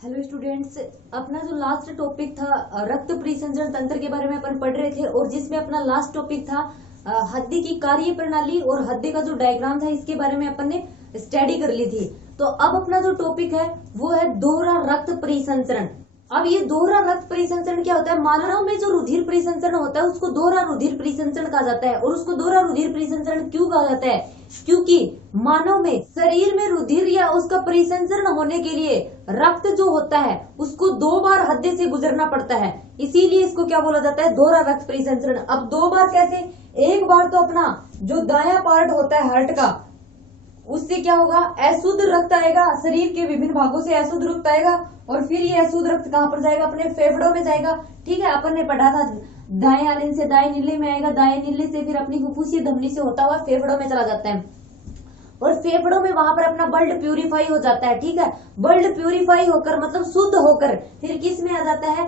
Hello students, अपना जो last topic था रक्त परिसंचरण तंत्र के बारे में अपन पढ़ रहे थे और जिसमें अपना लास्ट टॉपिक था हड्डी की कार्य प्रणाली और हड्डी का जो डायग्राम था इसके बारे में अपन ने स्टडी कर ली थी। तो अब अपना जो टॉपिक है वो है दोहरा रक्त परिसंचरण। अब ये दोहरा रक्त परिसंचरण क्या होता है? मानव में जो रुधिर परिसंचरण होता है उसको दोहरा रुधिर परिसंचरण कहा जाता है। और उसको दोहरा रुधिर परिसंचरण क्यों कहा जाता है? क्योंकि मानव में शरीर में रुधिर या उसका परिसंचरण होने के लिए रक्त जो होता है उसको 2 बार हड्डी से गुजरना पड़ता है, इसीलिए इसको क्या बोला जाता है? दोहरा रक्त परिसंचरण। अब 2 बार कैसे? एक बार तो अपना जो दायां पार्ट होता है हार्ट का, उससे क्या होगा? अशुद्ध रक्त आएगा, शरीर के विभिन्न भागों से अशुद्ध रक्त आएगा और फिर ये अशुद्ध रक्त कहाँ पर जाएगा? अपने फेफड़ों में जाएगा। ठीक है, अपन ने पढ़ा था दाएं आलिन से दाएं नीले में आएगा, दाएं नीले से फिर अपनी फुफ्फुसीय धमनी से होता हुआ फेफड़ों में चला जाता है और फेफड़ों में वहां पर अपना ब्लड प्यूरिफाई हो जाता है। ठीक है, ब्लड प्यूरिफाई होकर मतलब शुद्ध होकर फिर किस में आ जाता है?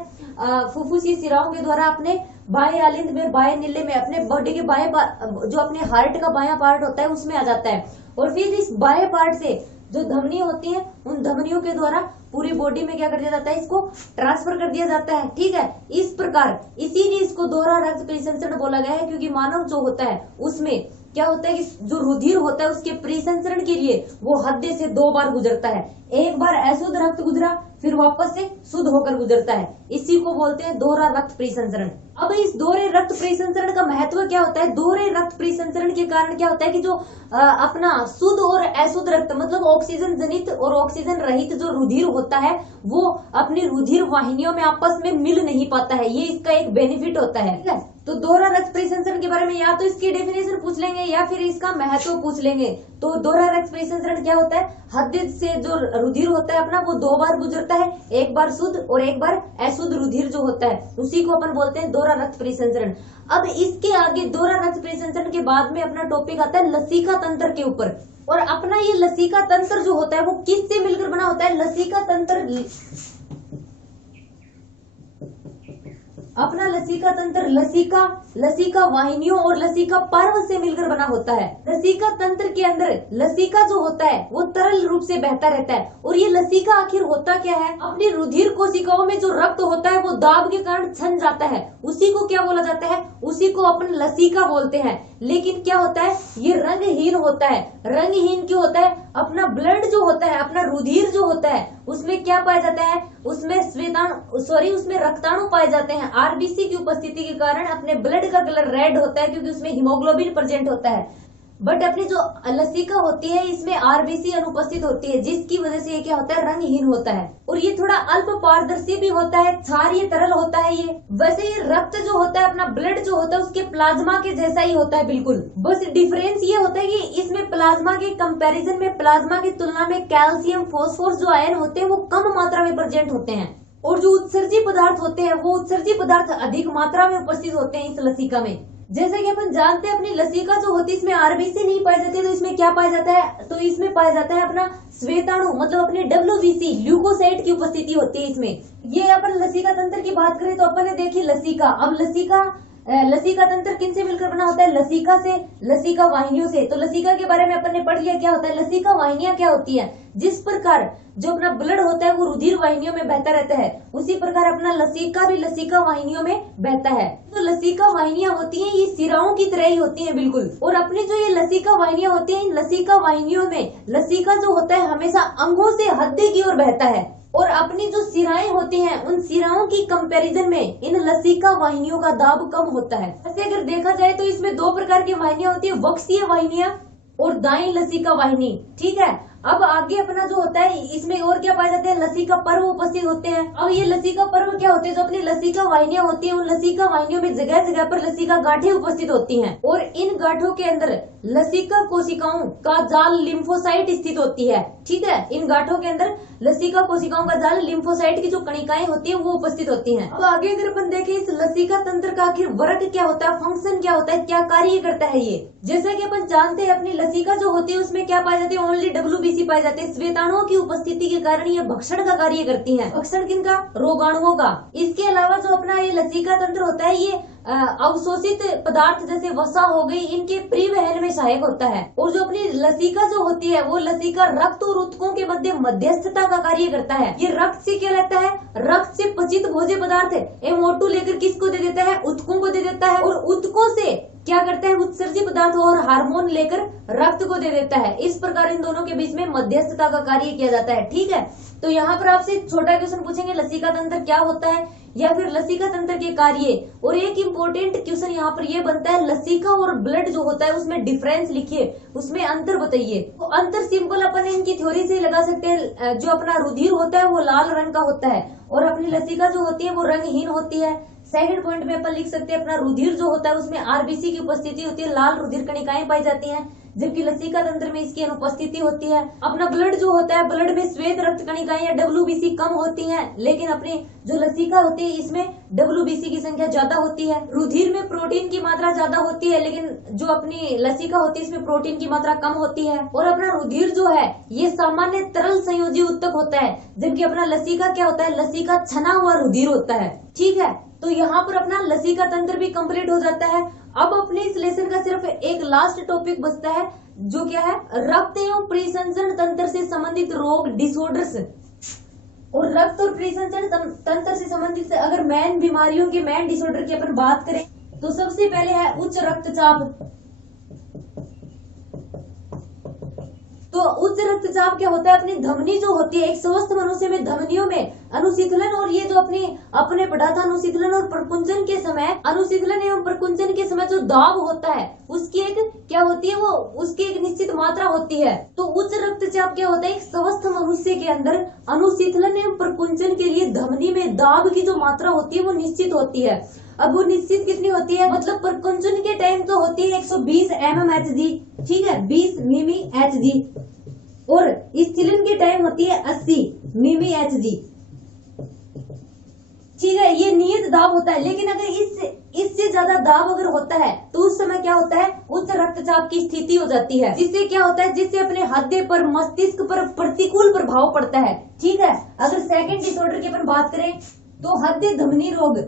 फुफ्फुसीय शिराओं के द्वारा अपने बाएं आलिंद में, बाएं नीले में, अपने बॉडी के बाएं जो अपने हार्ट का बायां पार्ट होता है उसमें आ जाता है और फिर इस बाएं पार्ट से जो धमनी होती है उन धमनियों के द्वारा पूरी बॉडी में क्या कर दिया जाता है? इसको ट्रांसफर कर दिया जाता है। ठीक है, इस प्रकार इसीलिए इसको दोहरा रक्त परिसंचरण बोला गया है, क्योंकि मानव जो होता है उसमें क्या होता है कि जो रुधिर होता है उसके परिसंचरण के लिए वो हड्डी से 2 बार गुजरता है। एक बार अशुद्ध रक्त गुजरा फिर वापस से शुद्ध होकर गुजरता है, इसी को बोलते हैं दोहरा रक्त परिसंचरण। अब इस दोहरे रक्त परिसंचरण का महत्व क्या होता है? दोहरे रक्त परिसंचरण के कारण क्या होता है कि जो अपना शुद्ध और अशुद्ध रक्त मतलब ऑक्सीजन जनित और ऑक्सीजन रहित जो रुधिर होता है वो अपनी रुधिर वाहिनियों में आपस में मिल नहीं पाता है, ये इसका एक बेनिफिट होता है। ठीक है, तो दोहरा रक्त परिसंचरण के बारे में या तो इसकी डेफिनेशन पूछ लेंगे या फिर इसका महत्व पूछ लेंगे। तो दोहरा रक्त परिसंचरण क्या होता है? हड्डी से जो रुधिर होता है अपना वो 2 बार गुजरता है, एक बार शुद्ध और एक बार अशुद्ध रुधिर जो होता है उसी को अपन बोलते हैं दोहरा रक्त परिसंचरण। अब इसके आगे दोहरा रक्त परिसंचरण के बाद में अपना टॉपिक आता है लसिका तंत्र के ऊपर। और अपना ये लसिका तंत्र जो होता है वो किससे मिलकर बना होता है? लसिका तंत्र अपना लसिका तंत्र लसिका वाहिनियों और लसिका पर्व से मिलकर बना होता है। लसिका तंत्र के अंदर लसिका जो होता है वो तरल रूप से बहता रहता है और ये लसिका आखिर होता क्या है? अपनी रुधिर कोशिकाओं में जो रक्त होता है वो दाब के कारण छन जाता है, उसी को क्या बोला जाता है? उसी को अपन लसिका बोलते हैं। लेकिन क्या होता है? ये रंगहीन होता है। रंगहीन क्यों होता है? अपना ब्लड जो होता है, अपना रुधिर जो होता है उसमें क्या पाया जाता है? उसमें उसमें रक्ताणु पाए जाते हैं। आरबीसी की उपस्थिति के कारण अपने ब्लड का कलर रेड होता है क्योंकि उसमें हीमोग्लोबिन प्रेजेंट होता है। बट अपनी जो लसिका होती है इसमें आरबीसी अनुपस्थित होती है, जिसकी वजह से ये क्या होता है? रंगहीन होता है और ये थोड़ा अल्प पारदर्शी भी होता है, क्षारीय तरल होता है ये। वैसे ये रक्त जो होता है, अपना ब्लड जो होता है उसके प्लाज्मा के जैसा ही होता है बिल्कुल। बस डिफरेंस ये होता है कि इसमें प्लाज्मा के कंपैरिजन में, प्लाज्मा की तुलना में कैल्शियम फास्फोरस जो आयन होते हैं वो कम मात्रा में प्रेजेंट होते हैं और जो उत्सर्जी पदार्थ होते हैं वो उत्सर्जी पदार्थ अधिक मात्रा में उपस्थित होते हैं इस लसिका में। जैसे कि अपन जानते हैं अपनी लसिका जो होती है इसमें आरबीसी नहीं पाई जाती है, तो इसमें क्या पाया जाता है? तो इसमें पाया जाता है अपना श्वेताणु मतलब अपने डब्ल्यूबीसी ल्यूकोसाइट की उपस्थिति होती है इसमें। ये अपन लसिका तंत्र की बात करें तो अपन ने देखी लसिका। अब लसिका तंत्र किन से मिलकर बना होता है? लसिका से, लसिका वाहिनियों से। तो लसिका के बारे में अपन ने पढ़ लिया क्या होता है? लसिका वाहिनियां क्या होती है? जिस प्रकार जो अपना ब्लड होता है वो रुधिर वाहिनियों में बहता रहता है, उसी प्रकार अपना लसिका भी लसिका वाहिनियों में बहता है। तो लसिका वाहिनियां होती हैं ये सिराओं की तरह ही होती हैं बिल्कुल। और अपनी जो ये लसिका वाहिनियां होती हैं, इन लसिका वाहिनियों में लसिका जो होता है हमेशा अंगों से हड्डी की ओर बहता है और अपनी जो सिराएं होती हैं उन सिराओं की कंपैरिजन में इन लसिका वाहिनियों का दाब कम होता है। ऐसे अगर देखा जाए तो इसमें 2 प्रकार की वाहिनियां होती है, वक्षीय वाहिनियां और दाई लसिका वाहिनी। ठीक है, अब आगे अपना जो होता है इसमें और क्या पाए जाते हैं? लसिका पर्व उपस्थित होते हैं। अब ये लसिका पर्व क्या होते हैं? जो अपनी लसिका वाहिनियां होती हैं उन लसिका वाहिनियों में जगह जगह पर लसिका गांठें उपस्थित होती हैं और इन गांठों के अंदर लसिका कोशिकाओं का जाल लिम्फोसाइट स्थित होती है। ठीक है, इन गांठों के अंदर लसिका कोशिकाओं का जाल लिम्फोसाइट की जो कणिकाएं होती है वो उपस्थित होती हैं। अब आगे अगर अपन देखें इस लसिका तंत्र का आखिर वर्क क्या होता है, फंक्शन क्या होता है, क्या कार्य करता है ये? जैसा कि अपन जानते हैं अपनी लसिका जो होती है उसमें क्या पाई जाती है? ओनली डब्ल्यूबीसी आरबीसी पाए जाते हैं। श्वेताणुओं की उपस्थिति के कारण ये भक्षण का कार्य करती हैं। भक्षण किनका? रोगाणुओं का। इसके अलावा जो अपना ये लसिका तंत्र होता है, ये अवशोषित पदार्थ जैसे वसा हो गई, इनके परिवहन में सहायक होता है। और जो अपनी लसिका जो होती है, वो लसिका रक्त और ऊतकों के मध्य मध्यस्थता का कार्य करता है। ये रक्त से क्या लेता है? रक्त से पचित भोज्य पदार्थ MO2 लेकर किसको दे देता है? ऊतकों को दे देता है। और ऊतकों से क्या करता है? उत्सर्जित पदार्थ और हार्मोन लेकर रक्त को दे देता है। इस प्रकार इन दोनों के बीच में मध्यस्थता का कार्य किया जाता है। ठीक है, तो यहाँ पर आपसे छोटा क्वेश्चन पूछेंगे, लसिका तंत्र क्या होता है या फिर लसिका तंत्र के कार्य। और एक इम्पोर्टेंट क्वेश्चन यहाँ पर ये बनता है, लसिका और ब्लड जो होता है उसमें डिफरेंस लिखिए, उसमें अंतर बताइए। तो अंतर सिंपल अपन इनकी थ्योरी से लगा सकते हैं। जो अपना रुधिर होता है वो लाल रंग का होता है और अपनी लसिका जो होती है वो रंगहीन होती है। सेकंड पॉइंट में अपन लिख सकते हैं, अपना रुधिर जो होता है उसमें आरबीसी की उपस्थिति होती है, लाल रुधिर कणिकाएं पाई जाती हैं, जबकि लसिका तंत्र में इसकी अनुपस्थिति होती है। अपना ब्लड जो होता है, ब्लड में श्वेत रक्त कणिकाएं या WBC कम होती हैं, लेकिन अपनी जो लसिका होती है इसमें WBC की संख्या ज्यादा होती है। रुधिर में प्रोटीन की मात्रा ज्यादा होती है, लेकिन जो अपनी लसिका होती है इसमें प्रोटीन की मात्रा कम होती है। और अपना रुधिर जो है ये सामान्य तरल संयोजी ऊतक होता है, जबकि अपना लसिका क्या होता है? लसिका छना हुआ रुधिर होता है। ठीक है, तो यहाँ पर अपना लसिका तंत्र भी कंप्लीट हो जाता है। अब अपने इस लेसन का सिर्फ एक लास्ट टॉपिक बचता है, जो क्या है? रक्त एवं परिसंचरण तंत्र से संबंधित रोग, डिसऑर्डर्स। और रक्त और परिसंचरण तंत्र से संबंधित अगर मेन बीमारियों के, मेन डिसऑर्डर की अपन बात करें तो सबसे पहले है उच्च रक्तचाप। तो उच्च रक्तचाप क्या होता है? अपनी धमनी जो होती है, एक स्वस्थ मनुष्य में धमनियों में अनुशीतलन, और ये जो अपने पढ़ा था अनुशीतलन और प्रकुंचन के समय, अनुशीतलन एवं प्रकुंचन के समय जो दाब होता है उसकी एक क्या होती है? वो उसकी एक निश्चित मात्रा होती है। तो उच्च रक्तचाप क्या होता है? एक स्वस्थ मनुष्य के अंदर अनुशीतलन एवं प्रकुंचन के लिए धमनी में दाब की जो मात्रा होती है वो निश्चित होती है। अब वो निश्चित कितनी होती है? मतलब प्रकुंचन के टाइम तो होती है 120 mmHg, ठीक है, 20 mmHg, और स्थिलन के टाइम होती है 80 mmHg। ठीक है, ये नियत दाब होता है। लेकिन अगर इससे ज्यादा दाब अगर होता है तो उस समय क्या होता है? उच्च रक्तचाप की स्थिति हो जाती है। जिससे क्या होता है? जिससे अपने हृदय पर, मस्तिष्क पर प्रतिकूल प्रभाव पड़ता है। ठीक है, अगर सेकंड डिसऑर्डर की अपन बात करें तो हृदय धमनी रोग।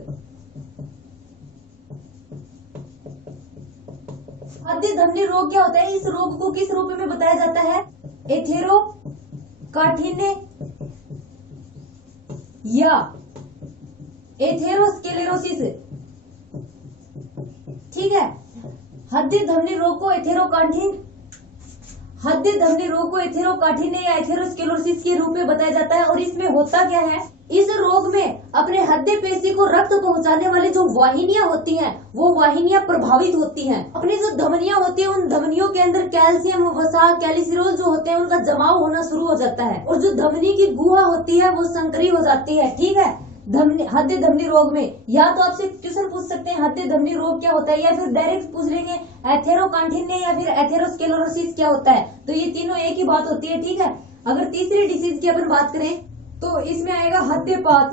हृदय धमनी रोग क्या होता है? इस रोग को किस रूप में बताया जाता है? एथेरोकाठिन्य या एथेरोस्क्लेरोसिस। ठीक है, हृदय धमनी रोग को एथेरोकाठिन्य या एथेरोस्क्लेरोसिस के रूप में बताया जाता है। और इसमें होता क्या है? इस रोग में अपने हृदय पेशी को रक्त पहुंचाने वाली जो वाहिनियां होती हैं वो वाहिनियां प्रभावित होती हैं। अपनी जो धमनियां होती है उन धमनियों के अंदर कैल्शियम, वसा, कैल्सिरोल जो होते हैं उनका जमाव होना शुरू हो जाता है, और जो धमनी की गुहा होती है वो संकरी हो जाती है। ठीक है, हृदय धमनी रोग में या तो आपसे क्वेश्चन पूछ सकते हैं हृदय धमनी रोग क्या होता है, या फिर डायरेक्ट पूछ लेंगे एथेरोकाठिन्य या फिर एथेरोस्क्लेरोसिस क्या होता है। तो ये तीनों एक ही बात होती है। ठीक है, अगर तीसरी डिसीज की अपन बात करें तो इसमें आएगा हृदयपात।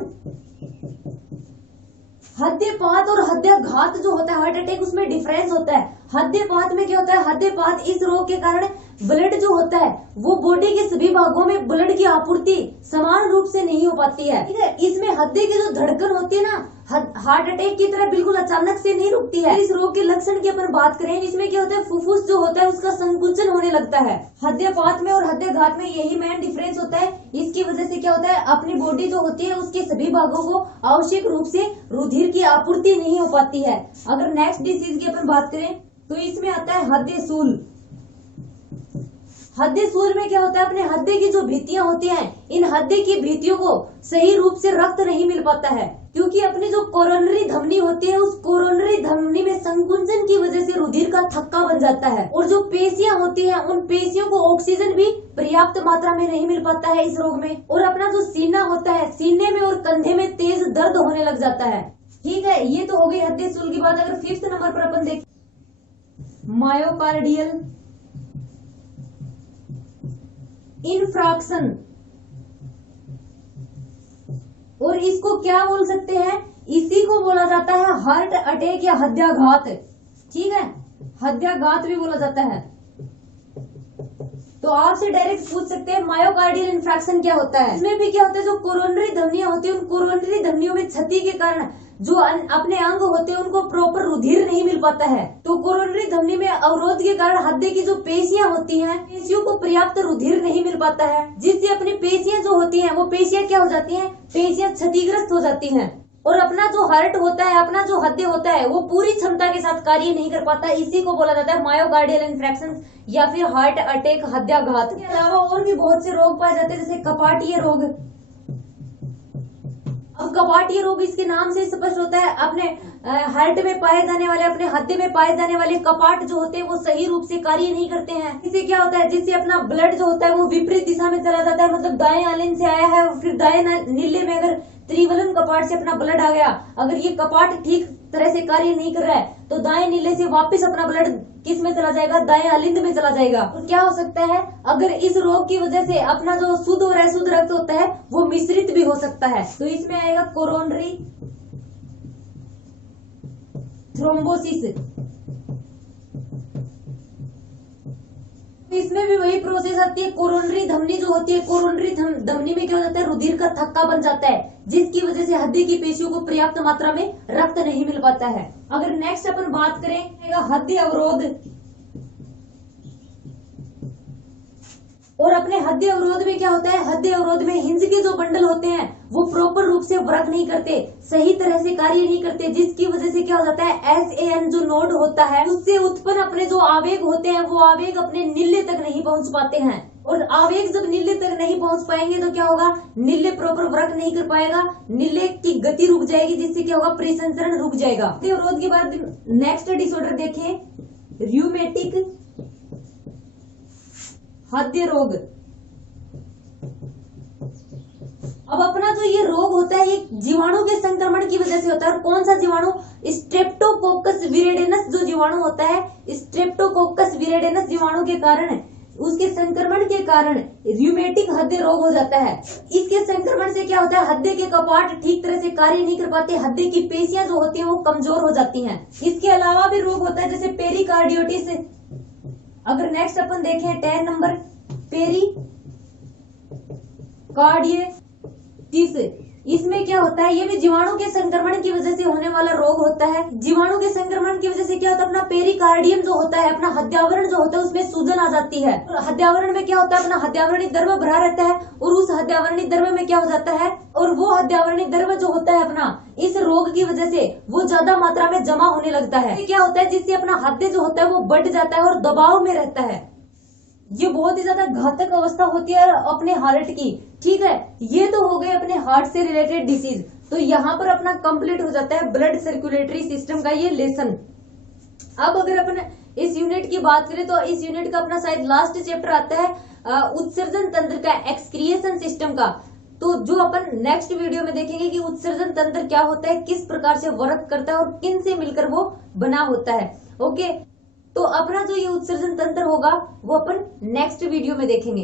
हृदयपात और हृदयाघात जो होता है, हार्ट अटैक, उसमें डिफरेंस होता है। हृदयपात में क्या होता है? हृदयपात इस रोग के कारण ब्लड जो होता है वो बॉडी के सभी भागों में ब्लड की आपूर्ति समान रूप से नहीं हो पाती है। ठीक है, इसमें हृदय की जो धड़कन होती है ना, हार्ट अटैक की तरह बिल्कुल अचानक से नहीं रुकती है। इस रोग के लक्षण की अपन बात करें, इसमें क्या होता है? फुफ्फुस जो होता है उसका संकुचन होने लगता है। हृदयपात में और हृदयाघात में यही मेन डिफरेंस होता है। इसकी वजह से क्या होता है? अपनी बॉडी जो होती है उसके सभी भागों को आवश्यक रूप से रुधिर की आपूर्ति नहीं हो पाती है। अगर नेक्स्ट डिसीज की अपन बात करें तो इसमें आता है हृदयशूल। हृदयशूल में क्या होता है? अपने हृदय की जो भित्तियां होती हैं, इन हृदय की भित्तियों को सही रूप से रक्त नहीं मिल पाता है, क्योंकि अपनी जो कोरोनरी धमनी होती है उस कोरोनरी धमनी में संकुचन की वजह से रुधिर का थक्का बन जाता है, और जो पेशियां होती हैं उन पेशियों को ऑक्सीजन भी पर्याप्त मात्रा में नहीं मिल पाता है इस रोग में। और अपना जो सीना होता है, सीने में और कंधे में तेज दर्द होने लग जाता है। ठीक है, ये तो हो गई हृदयशूल की बात। अगर फिफ्थ नंबर पर अपन देखें मायोकार्डियल इन्फ्राक्शन, और इसको क्या बोल सकते हैं? इसी को बोला जाता है हार्ट अटैक या हृदयाघात। ठीक है, हृदयाघात भी बोला जाता है। तो आपसे डायरेक्ट पूछ सकते हैं मायोकार्डियल इन्फ्रैक्शन क्या होता है। इसमें भी क्या होता है, जो कोरोनरी धमनियां होती है उन कोरोनरी धमनियों में क्षति के कारण जो अपने अंग होते हैं उनको प्रॉपर रुधिर नहीं मिल पाता है। तो कोरोनरी धमनी में अवरोध के कारण हृदय की जो पेशियां होती हैं, पेशियों को पर्याप्त रुधिर नहीं मिल पाता है, जिससे अपनी पेशियां जो होती हैं वो पेशियां क्या हो जाती हैं, पेशियां क्षतिग्रस्त हो जाती हैं और अपना जो हार्ट होता है, अपना जो हृदय होता है वो पूरी क्षमता के साथ कार्य नहीं कर पाता। इसी को बोला जाता है मायोकार्डियल इन्फ्रैक्शन या फिर हार्ट अटैक, हृदयाघात। इसके अलावा और भी बहुत से रोग पाए जाते हैं, जैसे कपाटीय रोग। अब कपाटीय रोग इसके नाम से स्पष्ट होता है, अपने हार्ट में पाए जाने वाले, अपने हृदय में पाए जाने वाले कपाट जो होते हैं वो सही रूप से कार्य नहीं करते हैं। इससे क्या होता है, जिससे अपना ब्लड जो होता है वो विपरीत दिशा में चला जाता है, मतलब दाएं आलिन से आया है फिर दाएं नीले में अगर त्रिवलन कपाट से अपना ब्लड आ गया, अगर ये कपाट ठीक तरह से कार्य नहीं कर रहा है तो दाएं नीले से वापस अपना ब्लड किस में चला जाएगा, दाएं अलिंद में चला जाएगा। और क्या हो सकता है, अगर इस रोग की वजह से अपना जो शुद्ध और अशुद्ध रक्त होता है वो मिश्रित भी हो सकता है। तो इसमें आएगा कोरोनरी थ्रोम्बोसिस। इसमें भी वही प्रोसेस आती है, कोरोनरी धमनी जो होती है, कोरोनरी धमनी में क्या हो जाता है, रुधिर का थक्का बन जाता है, जिसकी वजह से हृदय की पेशियों को पर्याप्त मात्रा में रक्त नहीं मिल पाता है। अगर नेक्स्ट अपन बात करें हृदय अवरोध, और अपने हृदय अवरोध में क्या होता है, हृदय अवरोध में हिंज के जो बंडल होते हैं वो प्रॉपर रूप से वर्क नहीं करते, सही तरह से कार्य नहीं करते, जिसकी वजह से क्या हो जाता है, SAN जो नोड होता है उससे उत्पन्न अपने जो आवेग होते हैं वो आवेग अपने नीले तक नहीं पहुंच पाते हैं। और आवेग जब नीले तक नहीं पहुंच पाएंगे तो क्या होगा, नीले प्रॉपर वर्क नहीं कर पाएगा, नीले की गति रुक जाएगी, जिससे क्या होगा, परिसंचरण रुक जाएगा। हृदय अवरोध के बाद नेक्स्ट डिसऑर्डर देखें, रूमेटिक हृदय रोग। अब अपना जो ये रोग होता है ये जीवाणु के संक्रमण की वजह से होता है। और कौन सा जीवाणु, स्ट्रेप्टोकोकस विरेडेनस जो जीवाणु होता है, स्ट्रेप्टोकोकस विरेडेनस जीवाणु के कारण, उसके संक्रमण के कारण रूमेटिक हृदय रोग हो जाता है। इसके संक्रमण से क्या होता है, हृदय के कपाट ठीक तरह से कार्य नहीं कर पाते, हृदय की पेशियां जो होती हैं वो कमजोर हो जाती हैं। इसके अलावा भी रोग होता है जैसे पेरिकार्डियोटिस। अगर नेक्स्ट अपन देखें 10 नंबर, पेरिकार्डियोटिस, इसमें क्या होता है, ये भी जीवाणु के संक्रमण की वजह से होने वाला रोग होता है। जीवाणु के संक्रमण की वजह से क्या होता है, अपना पेरिकार्डियम जो होता है, अपना हृदयावरण जो होता है उसमें सूजन आ जाती है। हृदयावरण में क्या होता है, अपना हृदयावरणीय द्रव्य भरा रहता है और उस हृदयावरणीय द्रव्य में क्या हो जाता है, और वो हृदयावरणीय द्रव्य जो होता है अपना इस रोग की वजह से वो ज्यादा मात्रा में जमा होने लगता है। क्या होता है, जिससे अपना हृदय जो होता है वो बढ़ जाता है और दबाव में रहता है। ये बहुत ही ज्यादा घातक अवस्था होती है अपने हार्ट की। ठीक है, ये तो हो गए अपने हार्ट से रिलेटेड डिसीज। तो यहाँ पर अपना कंप्लीट हो जाता है ब्लड सर्कुलेटरी सिस्टम का ये लेसन। अब अगर अपन इस यूनिट की बात करें तो इस यूनिट का अपना शायद लास्ट चैप्टर आता है उत्सर्जन तंत्र का, एक्सक्रिएशन सिस्टम का। तो जो अपन नेक्स्ट वीडियो में देखेंगे कि उत्सर्जन तंत्र क्या होता है, किस प्रकार से वर्क करता है और किन से मिलकर वो बना होता है। ओके, तो अपना जो ये उत्सर्जन तंत्र होगा वो अपन नेक्स्ट वीडियो में देखेंगे।